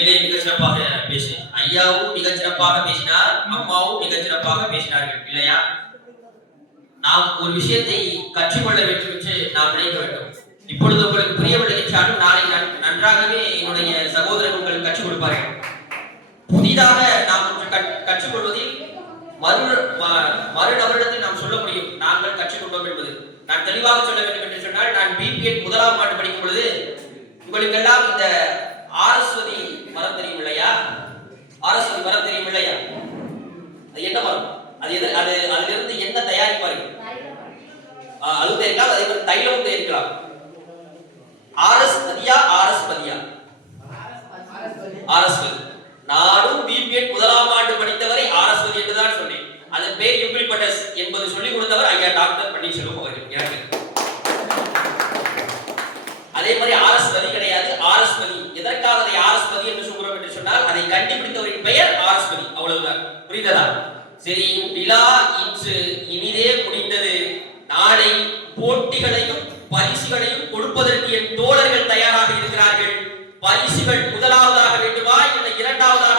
உண்மையிலே மிகச் சிறப்பாக பேசினேன். ஐயாவும் மிகச் சிறப்பாக பேசினார், அம்மாவும் மிகச் சிறப்பாக பேசினார்கள் இல்லையா? நாம் ஒரு விஷயத்தை கற்றுக்கொள்ள வேண்டும் என்று நாம் நினைக்க வேண்டும். இப்பொழுது உங்களுக்கு புரியவில்லை என்றாலும் நாளை நன்றாகவே என்னுடைய சகோதரர் உங்களுக்கு கற்றுக் கொடுப்பார்கள். புதிதாக நாம் கற்றுக்கொள்வதில் மறுநபரிடத்தில் நாம் சொல்ல முடியும் நாங்கள் கற்றுக்கொண்டோம் என்பது. நான் தெளிவாக சொல்ல வேண்டும் என்று சொன்னால், நான் பிபிஎட் முதலாம் ஆண்டு படிக்கும் பொழுது உங்களுக்கெல்லாம் இந்த ஆரஸ்வதி மரம் தெரியும் இல்லையா? ஆரஸ்வதி மரம் தெரியும் இல்லையா? அது என்ன மரம்? அது அதிலிருந்து என்ன தயாரிப்பார்கள்? அது இருக்கலாம், அதே மாதிரி தைலமும் இருக்கலாம். ஆரஸ்வதியா ஆரஸ்வதியா? ஆரஸ்வதி. நானும் பிபிஎட் முதலாம் ஆண்டு படித்தவரை ஆரஸ்வதி என்றுதான் சொன்னேன். அதன் பேர் யூபிலிபட்டஸ் என்பது சொல்லிக் கொடுத்தவர் ஐயா டாக்டர் பன்னீர்செல்வம் அவர்கள். அதே மாதிரி ஆரஸ்வதி கிடையாது, ஆரஸ்வதி. எதற்காக அதை ஆரஸ்வதி என்று சொல்கிறோம் என்று சொன்னால், அதை கண்டுபிடித்தவரின் பெயர் ஆரஸ்வதி, அவ்வளவுதான். புரிந்ததா? சரி, விழா இன்று இனிதே முடிந்தது. நாளை போட்டிகளையும் பரிசுகளையும் கொடுப்பதற்கு என் தோழர்கள் தயாராக இருக்கிறார்கள். பரிசுகள் முதலாவதாக வேண்டுமா இல்லை இரண்டாவதாக